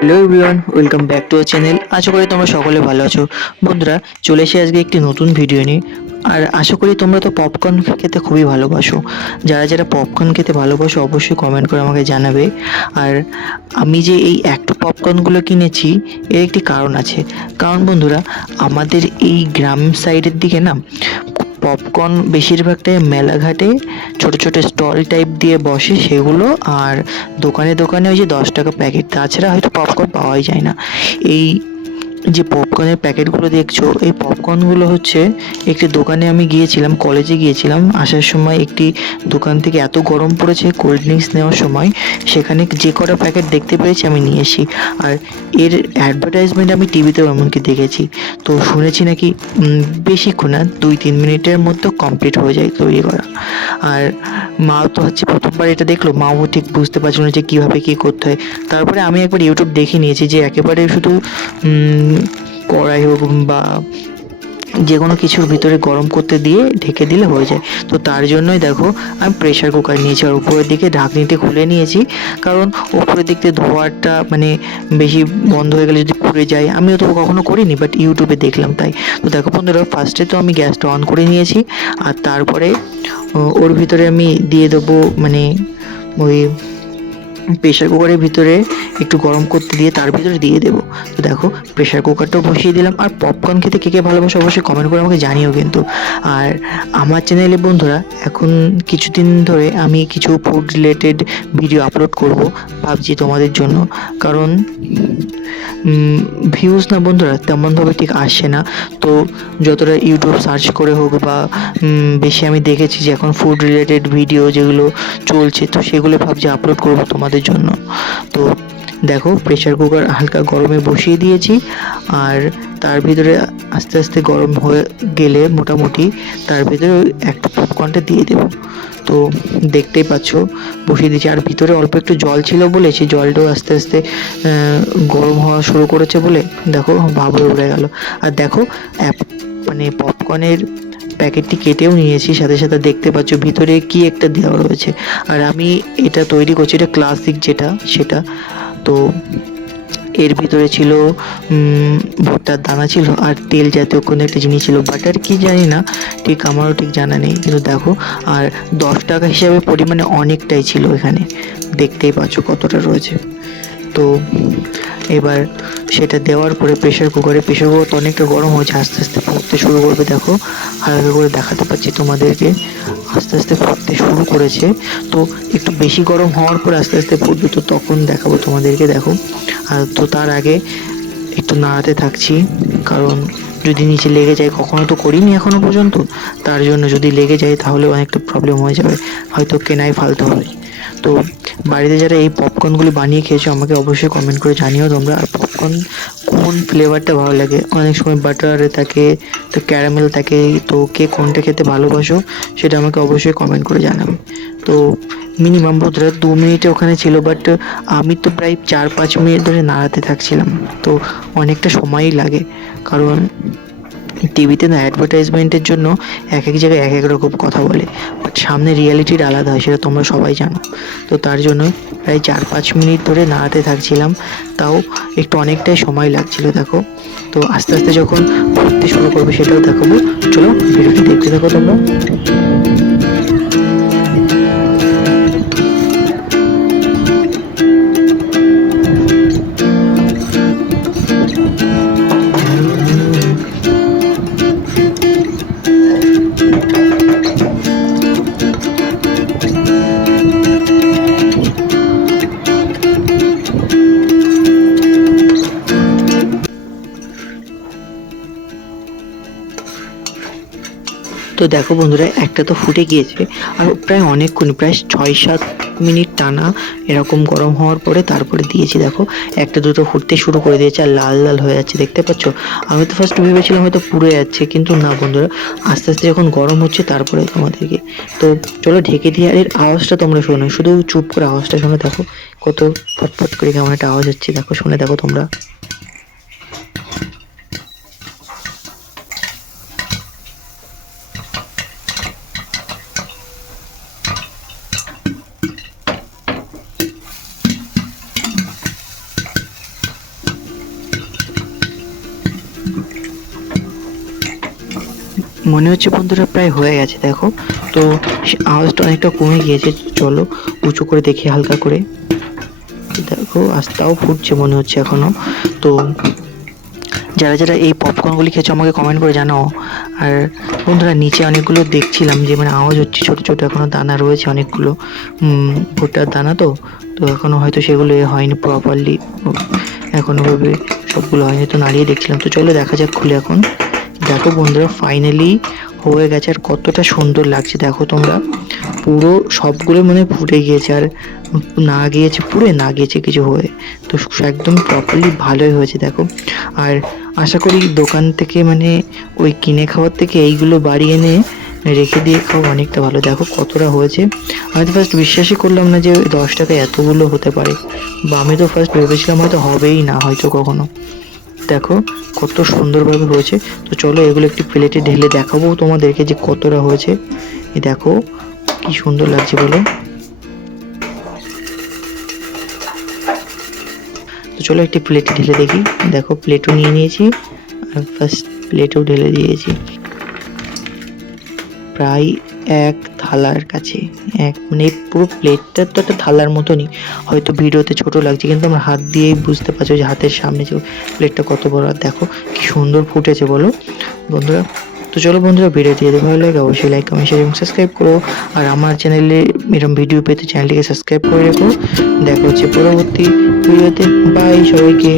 Hello everyone, welcome back to our channel. আশা করি তোমরা সকলে ভালো আছো। বন্ধুরা, চলে এসে আজকে একটি নতুন ভিডিও নিয়ে। আর আশা করি তোমরা তো পপকর্ন খেতে খুবই ভালোবাসো। যারা যারা পপকর্ন খেতে ভালোবাসো অবশ্যই কমেন্ট করে আমাকে জানাবে। আর আমি যে এই একটু পপকর্নগুলো কিনেছি এর একটি কারণ আছে। কারণ বন্ধুরা, আমাদের এই গ্রাম সাইডের দিকে না পপকর্ন বেশিরভাগটাই মেলাঘাটে ছোট ছোট স্টল টাইপ দিয়ে বসে সেগুলো, আর দোকানে দোকানে ওই যে 10 টাকা প্যাকেট, তাছাড়া হয়তো পপকর্ন পাওয়াই যায় না। এই যে পপকর্নের প্যাকেটগুলো দেখছো, এই পপকর্নগুলো হচ্ছে একটি দোকানে আমি গিয়েছিলাম, কলেজে গিয়েছিলাম, আসার সময় একটি দোকান থেকে এত গরম পড়েছে কোল্ড ড্রিঙ্কস নেওয়ার সময়, সেখানে যে কটা প্যাকেট দেখতে পেয়েছি আমি নিয়ে এসি। আর এর অ্যাডভার্টাইজমেন্ট আমি টিভিতেও এমনকি দেখেছি। তো শুনেছি নাকি বেশিক্ষণ না, 2-3 মিনিটের মধ্যে কমপ্লিট হয়ে যায় তৈরি করা। আর মা তো হচ্ছে প্রথমবার এটা দেখলো, মাও ঠিক বুঝতে পারছিল না যে কীভাবে কী করতে হয়। তারপরে আমি একবার ইউটিউব দেখে নিয়েছি যে একেবারে শুধু কড়াই হোক বা যে কোনো কিছুর ভিতরে গরম করতে দিয়ে ঢেকে দিলে হয়ে যায়। তো তার জন্যই দেখো আমি প্রেশার কুকার নিয়েছি, আর উপরের দিকে ঢাকনিতে খুলে নিয়েছি, কারণ উপরের দিক থেকে ধোঁয়াটা মানে বেশি বন্ধ হয়ে গেলে যদি পুড়ে যায়। আমিও তো কখনো করিনি, বাট ইউটিউবে দেখলাম তাই। তো দেখো বন্ধুরা, ফার্স্টে তো আমি গ্যাসটা অন করে নিয়েছি, আর তারপরে ওর ভিতরে আমি দিয়ে দেবো মানে ওই প্রেশার কুকারের ভিতরে একটু গরম করতে দিয়ে তার ভিতরে দিয়ে দেবো। তো দেখো প্রেশার কুকারটাও বসিয়ে দিলাম। আর পপকর্ন খেতে কে কে ভালোবাসে অবশ্যই কমেন্ট করে আমাকে জানিও কিন্তু। আর আমার চ্যানেলে বন্ধুরা এখন কিছুদিন ধরে আমি কিছু ফুড রিলেটেড ভিডিও আপলোড করব ভাবছি তোমাদের জন্য। কারণ ভিউজ না বন্ধুরা তেমনভাবে ঠিক আসছে না। তো যতটা ইউটিউব সার্চ করে হোক বা বেশি আমি দেখেছি যে এখন ফুড রিলেটেড ভিডিও যেগুলো চলছে, তো সেগুলো ভাবছি আপলোড করব তোমাদের জন্য। তো দেখো প্রেশার কুকার হালকা গরমে বসিয়ে দিয়েছি, আর তার ভিতরে আস্তে আস্তে গরম হয়ে গেলে মোটামুটি তার ভিতরে একটা পপকর্নটা দিয়ে দেবো। তো দেখতেই পাচ্ছ বসিয়ে দিয়েছি, আর ভিতরে অল্প একটু জল ছিল বলে সেই জলটাও আস্তে আস্তে গরম হওয়া শুরু করেছে বলে দেখো ভাপ হয়ে উঠে গেল। আর দেখো মানে পপকর্নের প্যাকেটটি কেটেও নিয়েছি, সাথে সাথে দেখতে পাচ্ছ ভিতরে কি একটা দেওয়া রয়েছে। আর আমি এটা তৈরি করছি, এটা ক্লাসিক যেটা সেটা। তো এর ভিতরে ছিল ভুট্টার দানা ছিল, আর তেল জাতীয় কোনো একটা জিনিস ছিল, বাটার কি জানি না, ঠিক আমারও ঠিক জানা নেই। কিন্তু দেখো, আর 10 টাকা হিসাবে পরিমাণে অনেকটাই ছিল এখানে, দেখতেই পাচ্ছ কতটা রয়েছে। তো এবার সেটা দেওয়ার পরে প্রেশার কুকার তো অনেকটা গরম হয়েছে, আস্তে আস্তে ফুটতে শুরু করবে। দেখো হালকা করে দেখাতে পাচ্ছি তোমাদেরকে, আস্তে আস্তে ফুটতে শুরু করেছে। তো একটু বেশি গরম হওয়ার পর আস্তে আস্তে ফুটবে, তো তখন দেখাবো তোমাদেরকে। দেখো, আর তো তার আগে একটু নাড়াতে থাকছি, কারণ যদি নিচে লেগে যায়, কখনো তো করিনি এখনো পর্যন্ত, তার জন্য যদি লেগে যায় তাহলে অনেকটা প্রবলেম হয়ে যাবে, হয়তো কেনাই ফালতে হবে। তো বাড়িতে যারা এই পপকর্নগুলি বানিয়ে খেয়েছো আমাকে অবশ্যই কমেন্ট করে জানিও তোমরা। আর পপকর্ন কোন ফ্লেভারটা ভালো লাগে, অনেক সময় বাটারে থাকে, তো ক্যারামেল থাকে, তো কে কোনটা খেতে ভালোবাসো সেটা আমাকে অবশ্যই কমেন্ট করে জানাবে। তো মিনিমাম বোধহয় 2 মিনিটে ওখানে ছিল, বাট আমি তো প্রায় 4-5 মিনিট ধরে নাড়াতে থাকছিলাম। তো অনেকটা সময়ই লাগে, কারণ টিভিতে না অ্যাডভার্টাইজমেন্টের জন্য এক এক জায়গায় এক এক রকম কথা বলে, বাট সামনে রিয়ালিটির আলাদা হয়, সেটা তোমরা সবাই জানো। তো তার জন্য প্রায় 4-5 মিনিট ধরে নাড়াতে থাকছিলাম, তাও একটু অনেকটাই সময় লাগছিল। দেখো, তো আস্তে আস্তে যখন ফুটতে শুরু করবে সেটাও দেখাবো। চলো ভিডিওটি দেখতে থাকো তোমরা। তো দেখো বন্ধুরা, একটা তো ফুটে গিয়েছে, আর প্রায় অনেকক্ষণ, প্রায় 6-7 মিনিট টানা এরকম গরম হওয়ার পরে তারপরে দিয়েছি। দেখো একটা দুটো ফুটতে শুরু করে দিয়েছে, আর লাল লাল হয়ে যাচ্ছে, দেখতে পাচ্ছ। আমি তো ফার্স্ট ভেবেছিলাম হয়তো পুড়ে যাচ্ছে, কিন্তু না বন্ধুরা, আস্তে আস্তে যখন গরম হচ্ছে তারপরে তোমাদেরকে। তো চলো ঢেকে দিয়ে, আর এর আওয়াজটা তোমরা শোনো, শুধু চুপ করে আওয়াজটা শোনো। দেখো কত ফটফট করে কেমন একটা আওয়াজ হচ্ছে, দেখো শুনে দেখো তোমরা। মনে হচ্ছে বন্ধুরা প্রায় হয়ে গেছে। দেখো তো আওয়াজটা অনেকটা কমে গিয়েছে। চলো উঁচু করে দেখি হালকা করে। দেখো আস্তাও ফুটছে মনে হচ্ছে এখনো। তো যারা যারা এই পপকর্নগুলি খেয়েছো আমাকে কমেন্ট করে জানাও। আর বন্ধুরা নিচে অনেকগুলো দেখছিলাম যে মানে আওয়াজ হচ্ছে, ছোট ছোট এখনো দানা রয়েছে অনেকগুলো, ভুট্টার দানা। তো তো এখনো হয়তো সেগুলো হয়নি প্রপারলি, এখনো ভাবে সবগুলো হয়নি। তো নাড়িয়ে দেখছিলাম। তো চলো দেখা যাক খুলে এখন। দেখো বন্ধুরা ফাইনালি হয়ে গেছে। আর কতটা সুন্দর লাগছে দেখো তোমরা, পুরো সবগুলো মানে ফুটে গিয়েছে। আর না গিয়েছে পুড়ে, না গিয়েছে কিছু হয়ে, তো একদম প্রপারলি ভালোই হয়েছে দেখো। আর আশা করি দোকান থেকে মানে ওই কিনে খাওয়ার থেকে এইগুলো বাড়ি এনে রেখে দিয়ে খাওয়া অনেকটা ভালো। দেখো কতটা হয়েছে। আমি তো ফার্স্ট বিশ্বাসই করলাম না যে 10 টাকায় এতগুলো হতে পারে, বা আমি তো ফার্স্ট ভেবেছিলাম হয়তো হবেই না হয়তো কখনো। দেখো কত সুন্দরভাবে হয়েছে। তো চলো এগুলো একটি প্লেটে ঢেলে দেখাবো তোমাদেরকে যে কতটা হয়েছে। এই দেখো কি সুন্দর লাগছে বলো। তো চলো একটি প্লেটে ঢেলে দেখি। দেখো প্লেটও নিয়ে নিয়েছি, আর ফার্স্ট প্লেটও ঢেলে দিয়েছি প্রায় এক থালার কাছে। এক মানে পুরো প্লেটটা তো একটা থালার মতনই, হয়তো ভিডিওতে ছোট লাগছে কিন্তু আমার হাত দিয়েই বুঝতে পারছো যে হাতের সামনে যে প্লেটটা কত বড়। আর দেখো কি সুন্দর ফুটেছে বলো বন্ধুরা। তো চলো বন্ধুরা ভিডিওটি যদি ভালো লাগে অবশ্যই লাইক কমেন্ট শেয়ার এবং সাবস্ক্রাইব করো। আর আমার চ্যানেলে এরকম ভিডিও পেতে চ্যানেলটিকে সাবস্ক্রাইব করে রেখো। দেখা হচ্ছে পরবর্তী ভিডিওতে। বাই সবাইকে।